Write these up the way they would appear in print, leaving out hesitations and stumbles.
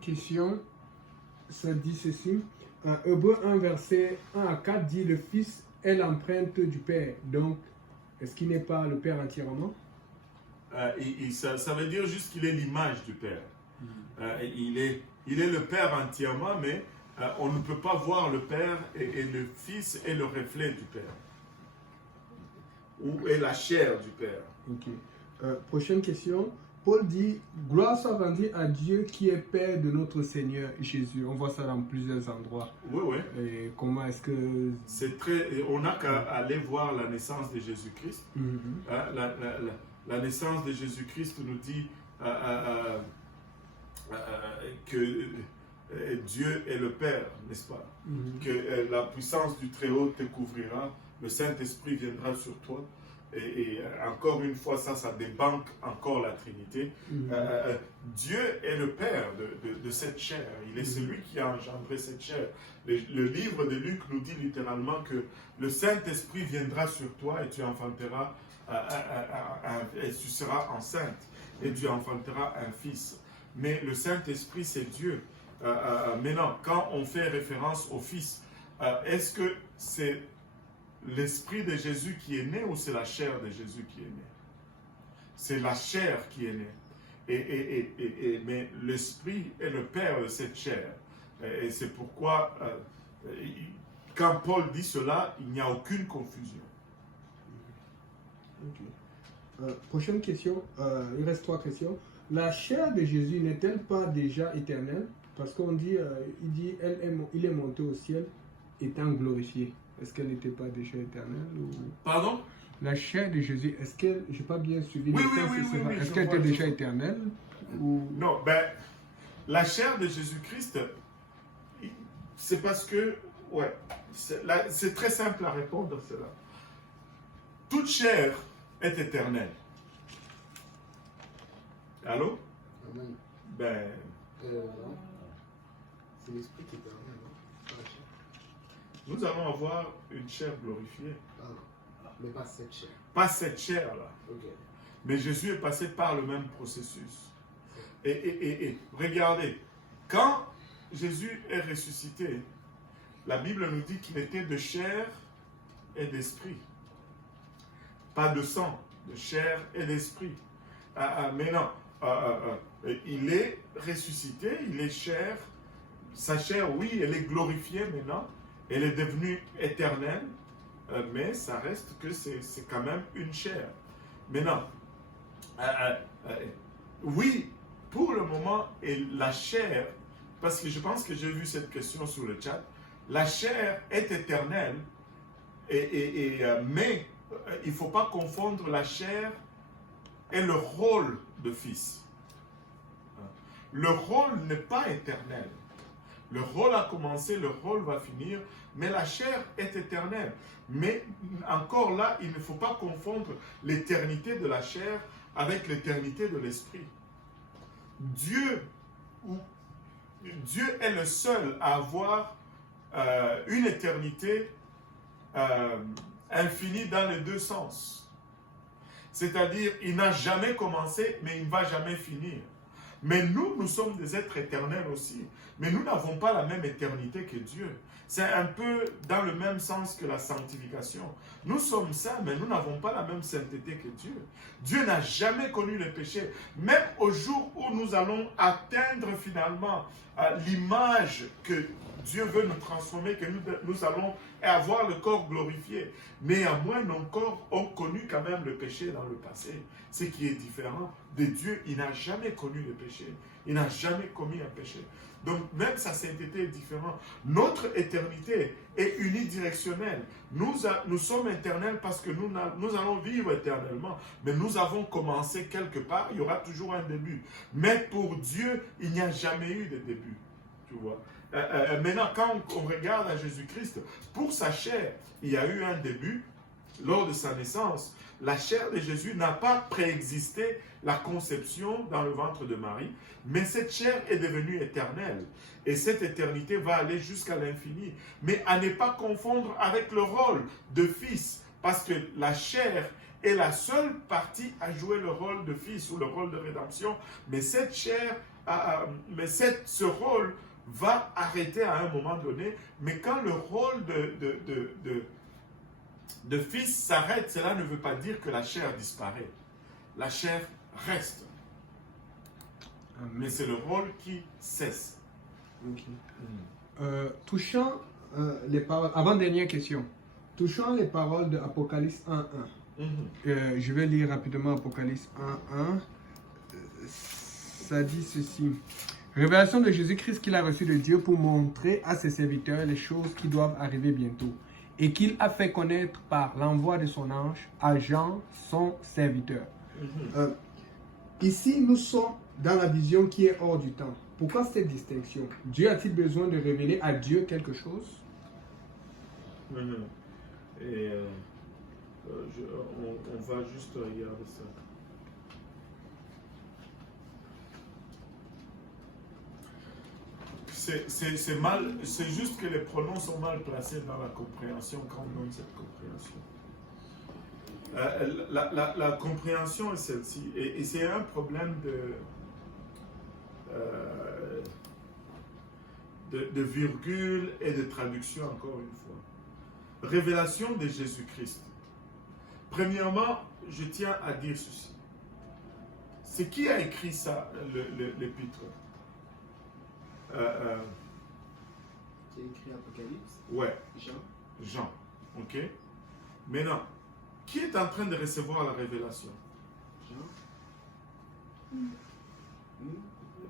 Question, ça dit ceci. Hébreux 1, verset 1 à 4 dit le Fils est l'empreinte du Père. Donc, est-ce qu'il n'est pas le Père entièrement? Ça veut dire juste qu'il est l'image du Père. Il est le Père entièrement, mais on ne peut pas voir le Père et le Fils est le reflet du Père. Ou est la chair du Père. Ok. Prochaine question. Paul dit, gloire soit rendue à Dieu qui est Père de notre Seigneur Jésus. On voit ça dans plusieurs endroits. Oui, oui. Et comment est-ce que... On n'a qu'à aller voir la naissance de Jésus-Christ. La naissance de Jésus-Christ nous dit que Dieu est le Père, n'est-ce pas? Que la puissance du Très-Haut te couvrira, le Saint-Esprit viendra sur toi. Et encore une fois, ça débanque encore la Trinité. Dieu est le Père de cette chair. Il est celui qui a engendré cette chair. Le livre de Luc nous dit littéralement que le Saint-Esprit viendra sur toi et tu enfanteras, et tu seras enceinte et tu enfanteras un fils. Mais le Saint-Esprit, c'est Dieu. Maintenant, quand on fait référence au Fils, est-ce que c'est l'Esprit de Jésus qui est né ou c'est la chair de Jésus qui est née? C'est la chair qui est née. Mais l'Esprit est le Père de cette chair. Et c'est pourquoi, quand Paul dit cela, il n'y a aucune confusion. Prochaine question. Il reste 3 questions. La chair de Jésus n'est-elle pas déjà éternelle? Parce qu'on dit, il est monté au ciel étant glorifié. Est-ce qu'elle n'était pas déjà éternelle ou... Pardon? La chair de Jésus, est-ce qu'elle... Je n'ai pas bien suivi. Oui, est-ce qu'elle était déjà éternelle ou... Non, la chair de Jésus-Christ, c'est parce que... Ouais, c'est très simple à répondre à cela. Toute chair est éternelle. Allô? Amen. C'est l'esprit qui est éternel, non? Pas la chair. Nous allons avoir une chair glorifiée. Ah non, mais pas cette chair. Pas cette chair-là. Ok. Mais Jésus est passé par le même processus. Et regardez, quand Jésus est ressuscité, la Bible nous dit qu'il était de chair et d'esprit. Pas de sang, de chair et d'esprit. Mais non, il est ressuscité, il est chair. Sa chair, oui, elle est glorifiée maintenant. Elle est devenue éternelle, mais ça reste que c'est quand même une chair. Maintenant, oui, pour le moment, et la chair, parce que je pense que j'ai vu cette question sur le chat, la chair est éternelle, mais il ne faut pas confondre la chair et le rôle de fils. Le rôle n'est pas éternel. Le rôle a commencé, le rôle va finir, mais la chair est éternelle. Mais encore là, il ne faut pas confondre l'éternité de la chair avec l'éternité de l'esprit. Dieu est le seul à avoir une éternité infinie dans les deux sens. C'est-à-dire, il n'a jamais commencé, mais il ne va jamais finir. Mais nous sommes des êtres éternels aussi. Mais nous n'avons pas la même éternité que Dieu. C'est un peu dans le même sens que la sanctification. Nous sommes saints, mais nous n'avons pas la même sainteté que Dieu. Dieu n'a jamais connu le péché. Même au jour où nous allons atteindre finalement l'image que Dieu veut nous transformer, que nous allons avoir le corps glorifié. Néanmoins, nos corps ont connu quand même le péché dans le passé. Ce qui est différent de Dieu, il n'a jamais connu le péché. Il n'a jamais commis un péché. Donc, même sa sainteté est différente. Notre éternité est unidirectionnelle. Nous sommes éternels parce que nous allons vivre éternellement. Mais nous avons commencé quelque part, il y aura toujours un début. Mais pour Dieu, il n'y a jamais eu de début. Tu vois. Maintenant, quand on regarde à Jésus-Christ, pour sa chair, il y a eu un début lors de sa naissance. La chair de Jésus n'a pas préexisté la conception dans le ventre de Marie, mais cette chair est devenue éternelle. Et cette éternité va aller jusqu'à l'infini. Mais à ne pas confondre avec le rôle de fils, parce que la chair est la seule partie à jouer le rôle de fils ou le rôle de rédemption, mais cette chair mais ce rôle va arrêter à un moment donné. Mais quand le rôle de fils s'arrête, cela ne veut pas dire que la chair disparaît. La chair reste. Mais c'est le rôle qui cesse. Ok. Touchant les paroles, avant-dernière question. Touchant les paroles de Apocalypse 1.1. Je vais lire rapidement Apocalypse 1.1. Ça dit ceci. Révélation de Jésus-Christ qu'il a reçu de Dieu pour montrer à ses serviteurs les choses qui doivent arriver bientôt. Et qu'il a fait connaître par l'envoi de son ange à Jean, son serviteur. Ici, nous sommes dans la vision qui est hors du temps. Pourquoi cette distinction? Dieu a-t-il besoin de révéler à Dieu quelque chose? Et on va juste regarder ça. C'est mal, c'est juste que les pronoms sont mal placés dans la compréhension quand on donne cette compréhension. La compréhension est celle-ci, et c'est un problème de virgule et de traduction encore une fois. Révélation de Jésus-Christ. Premièrement, je tiens à dire ceci. C'est qui a écrit ça, l'épître? Qui a écrit Apocalypse? Ouais. Jean. Jean. Ok? Maintenant, qui est en train de recevoir la révélation? Jean.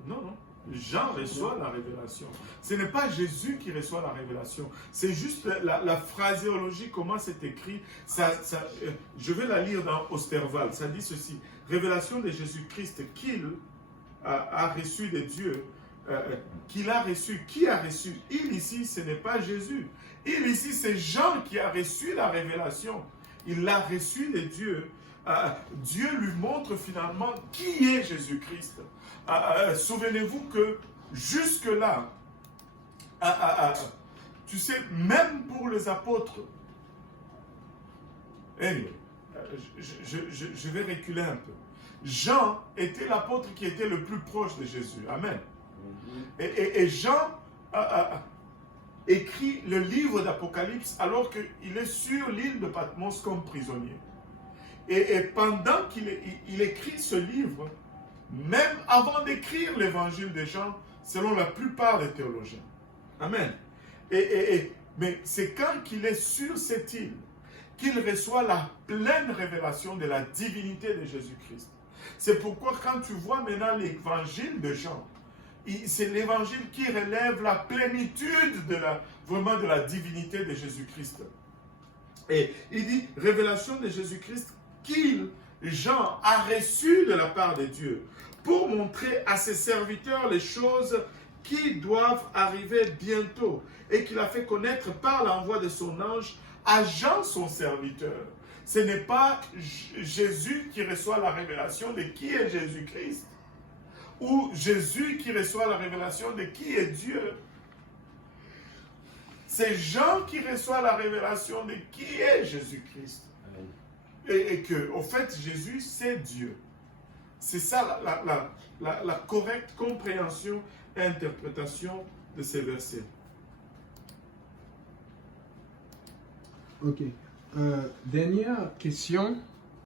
Non, non. Jean reçoit la révélation. Ce n'est pas Jésus qui reçoit la révélation. C'est juste la phraséologie, comment c'est écrit. Je vais la lire dans Osterval. Ça dit ceci. Révélation de Jésus-Christ qu'il a reçu de Dieu. Qu'il a reçu. Qui a reçu? Il ici, ce n'est pas Jésus. Il ici, c'est Jean qui a reçu la révélation. Il l'a reçu de Dieu. Dieu lui montre finalement qui est Jésus-Christ. Souvenez-vous que jusque-là, tu sais, même pour les apôtres, anyway, je vais reculer un peu. Jean était l'apôtre qui était le plus proche de Jésus. Amen. Et Jean écrit le livre d'Apocalypse alors qu'il est sur l'île de Patmos comme prisonnier. Et pendant qu'il écrit ce livre, même avant d'écrire l'évangile de Jean, selon la plupart des théologiens. Amen. Mais c'est quand il est sur cette île qu'il reçoit la pleine révélation de la divinité de Jésus-Christ. C'est pourquoi quand tu vois maintenant l'évangile de Jean, c'est l'évangile qui relève la plénitude vraiment de la divinité de Jésus-Christ. Et il dit, révélation de Jésus-Christ Jean a reçu de la part de Dieu pour montrer à ses serviteurs les choses qui doivent arriver bientôt et qu'il a fait connaître par l'envoi de son ange à Jean son serviteur. Ce n'est pas Jésus qui reçoit la révélation de qui est Jésus-Christ ou Jésus qui reçoit la révélation de qui est Dieu. C'est Jean qui reçoit la révélation de qui est Jésus-Christ. Et que, au fait, Jésus, c'est Dieu. C'est ça la correcte compréhension et interprétation de ces versets. Ok. Dernière question.